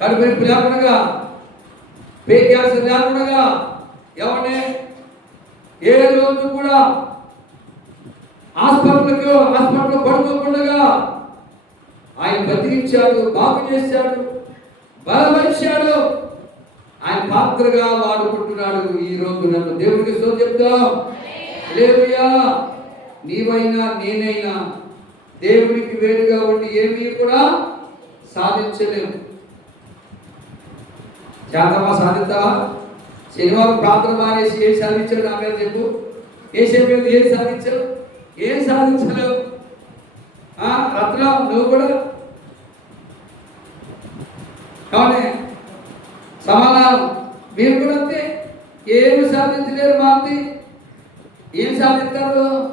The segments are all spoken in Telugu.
కడుపు లేకుండా పే క్యాన్సర్ లేకుండా ఎవరిని? ఏ రోజు కూడా హాస్పిటల్కి హాస్పిటల్ పడుకోకుండా ఆయన బతికించాడు బాగు చేశాడు బలపరిచాడు. ఆయన పాత్రగా వాడుకుంటున్నాడు. ఈ రోజు నన్ను దేవుడికి సో చెప్తాం లేదుయా నీవైనా నేనైనా దేవుడికి వేరుగా ఉండి ఏమీ కూడా సాధించలేము. చేద్దామా సాధిద్దామా? శనివారం ప్రార్థన మానేసి ఏం సాధించాడు నా మీద చెప్పు. ఏ చెప్పేది ఏం సాధించావు? ఏం సాధించలేవు? ఆ, నువ్వు కూడా? అవునే సమాధానం. మీరు కూడా అంతే. ఏమి సాధించలేరు మాది ఏం సాధిస్తారు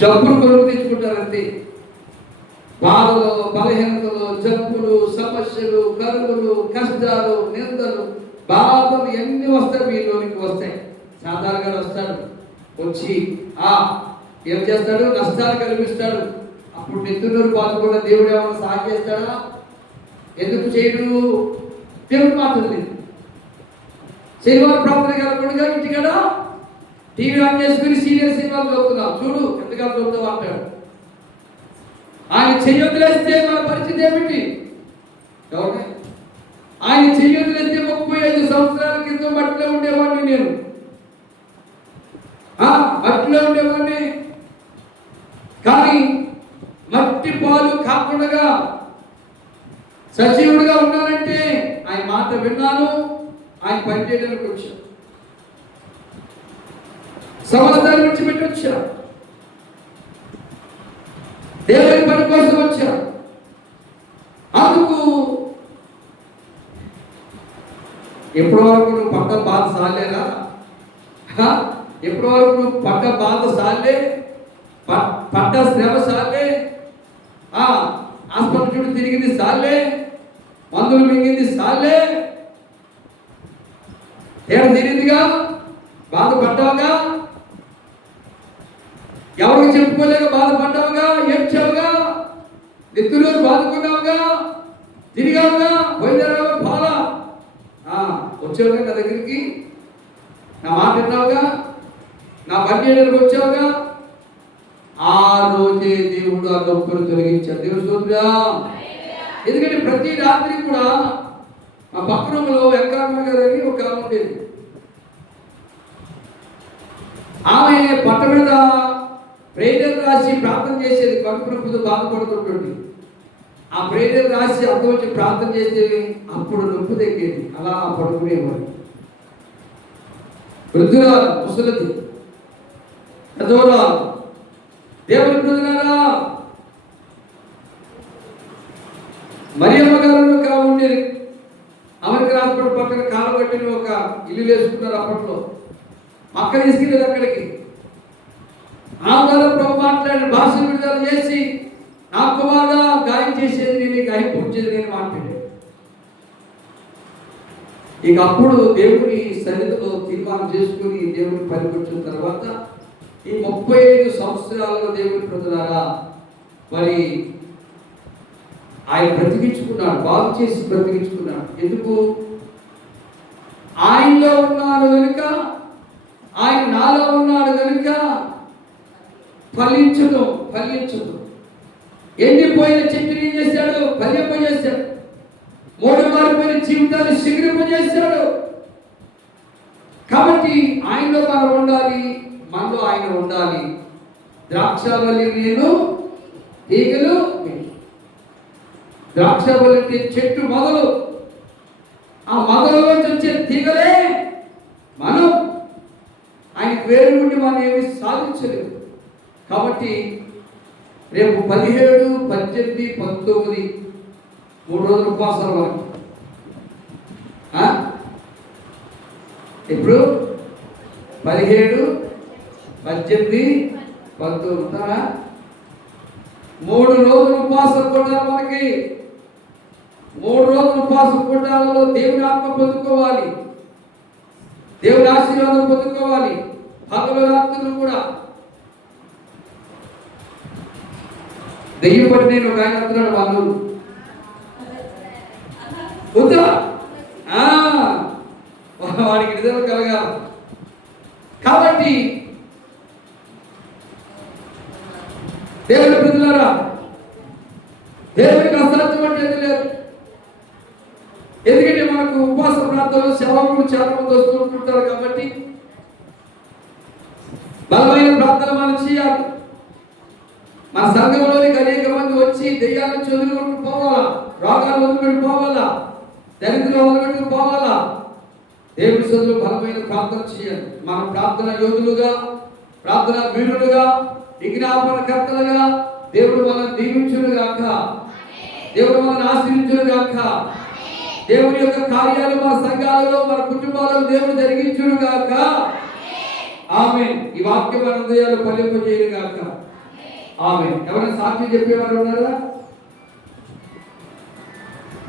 జబ్బులు కొరకు తెచ్చుకుంటారు అంతే బాధలు బలహీనతలు జబ్బులు సమస్యలు కరువులు కష్టాలు నిందలు బాధలు ఎన్ని వస్తాయి మీలోనికి వస్తాయి. సాధారణంగా వస్తాడు వచ్చి ఆ ఏం చేస్తాడు? నష్టాలు కల్పిస్తాడు అప్పుడు నెత్తునూరు పాల్గొన్న దేవుడు ఏమైనా సాయం చేస్తాడా? ఎందుకు చేయడు? దేవుడు మాత్రం లేదు శనివారం ప్రార్థన కలగకుండా ఇంటికాడ? టీవీ ఆన్ చేసుకుని సీరియల్ సినిమాలు చదువుతున్నాం చూడు ఎంతకాలం చదువుతావు అంటాడు. ఆయన చెయ్యొదిలేస్తే మన పరిస్థితి ఏమిటి? ఎవరి ఆయన చెయ్యొదిలేస్తే ముప్పై ఐదు సంవత్సరాల క్రితం మట్టిలో ఉండేవాడిని నేను. ఆ, మట్టిలో ఉండేవాడిని. కానీ మట్టి పాలు కాకుండా సజీవుడిగా ఉన్నానంటే ఆయన మాట విన్నాను. ఆయన పనిచేయడానికి వచ్చాను సంవత్సరాల విడిచిపెట్టి వచ్చా దేవుని పని కోసం వచ్చా అందుకు ఎప్పటి వరకు నువ్వు పక్క బాధ సాలేరా హ? ఎప్పటి వరకు నువ్వు పక్క బాధ సాలే? ప- పడ్డ శ్రమ సాలే? ఆ, హాస్పిటల్ చుట్టూ తిరిగింది సాలే? మందులు మింగింది సాలే? ఏడు తిరిగిందిగా? బాధపడ్డావుగా? ఎవరికి చెప్పుకోలేక బాధపడ్డావుగా ఏడ్చావుగా నెత్తులో బాధకున్నావుగా తిరిగావుగా బయలుదేరావు బాలా. వచ్చావుగా నా దగ్గరికి. నా మాట విన్నావుగా? నా పనిచేయడానికి వచ్చావుగా? ఆ రోజే దేవుడు ఆ గొప్పను తొలగించాడు. దేవుడు చూద్దా ఎందుకంటే ప్రతి రాత్రి కూడా మా పక్కనలో వెంకన్న గారు అని ఒక ఉండేది. ఆమె పట్ట మీద ప్రేరణ రాసి ప్రార్థన చేసేది కడుపు నొప్పితో బాధపడుతుంటుంది. ఆ ప్రేరణ రాసి అర్థం ప్రార్థన చేసేది అప్పుడు నొప్పి తగ్గేది. అలా పడుకునేవాడు. వృద్ధురాలు ముసలిది. పెద్దవరాలు దేవుని ప్రజలారా మరి అమ్మగారు ఒక ఆమె ఉండేది అమెరికా హాస్పిటల్ పక్కన కాలబట్టిన ఒక ఇల్లు వేసుకున్నారు అప్పట్లో. అక్క తీసుకెళ్ళేది అక్కడికి. ఆమె ప్రభు మాట్లాడిన భాష విడుదల చేసి నా కుమారుడా గాయం చేసేది నేను గాయం పూర్చేది నేను మాట్లాడాడు. ఇక అప్పుడు దేవుని సన్నిధిలో తీర్మానం చేసుకుని దేవుని పనికొచ్చిన తర్వాత ఈ ముప్పై ఐదు సంవత్సరాలలో దేవుని ప్రజలారా మరి ఆయన బ్రతికించుకున్నాడు బాగు చేసి బ్రతికించుకున్నాడు. ఎందుకు? ఆయనలో ఉన్నాడు కనుక ఆయన నాలో ఉన్నాడు కనుక ఫలించదు ఫలించదు ఎండిపోయిన చెట్టుని ఏం చేశాడు? ఫలింపజేశాడు. మూడు మారిపోయిన జీవితాన్ని శిఖరింపజేశాడు కాబట్టి ఆయనలో మనం ఉండాలి మనలో ఆయన ఉండాలి. ద్రాక్షవల్లి నేను తీగలు ద్రాక్షవల్లి చెట్టు మొదలు. ఆ మొదలు వచ్చే తీగలే మనం. ఆయన వేరు నుండి మనం ఏమి సాధించలేదు కాబట్టి రేపు పదిహేడు పద్దెనిమిది పంతొమ్మిది మూడు రోజులు ఉపవాసాల వరకు. ఇప్పుడు పదిహేడు పద్దెనిమిది పంతొమ్మిది. మూడు రోజులు ఉపవాసం కూడా మనకి మూడు రోజులు ఉపవాసం కొట్టాలలో దేవుని ఆత్మ పొందుకోవాలి. దేవుని ఆశీర్వాదం పొందుకోవాలి. పగలు రాత్రులు కూడా. దెయ్యం పట్టి నేను ఒక ఆయన అంటున్నాడు వాళ్ళు. వద్దా ఆ, వాడికి నిజం కలగాలి కాబట్టి దేవుని ప్రజలారా దేవునికి అసాధ్యం అంటే ఏది లేదు. ఎందుకంటే మనకు ఉపవాస ప్రాంతంలో సేవకులు చాలా మంది వస్తూ ఉంటుంటారు కాబట్టి బలమైన ప్రార్థన మనం చేయాలి. మన సంఘంలోనికి అనేక మంది వచ్చి దెయ్యాలను చదువుకుంటూ పోవాలా? రోగాలు వదిలిపెట్టి పోవాలా? దరిద్రం వదిలిపెట్టి పోవాలా? దేవుడి సదులు బలమైన ప్రార్థన చేయాలి మన ప్రార్థన యోధులుగా ప్రార్థన వీరులుగా విజ్ఞాపనకర్తలుగా దేవుడు మనం దీవించును గాక. దేవుడు మనల్ని ఆశ్రయించును గాక. దేవుని యొక్క కార్యాలు మన సంఘాలలో మన కుటుంబాలలో దేవుడు జరిగించును గాక. ఆమె ఈ వాక్యం మన హృదయాలు ఫలింపజేయను గాక. ఆమె ఎవరైనా సాక్షి చెప్పేవారు ఉన్నారా?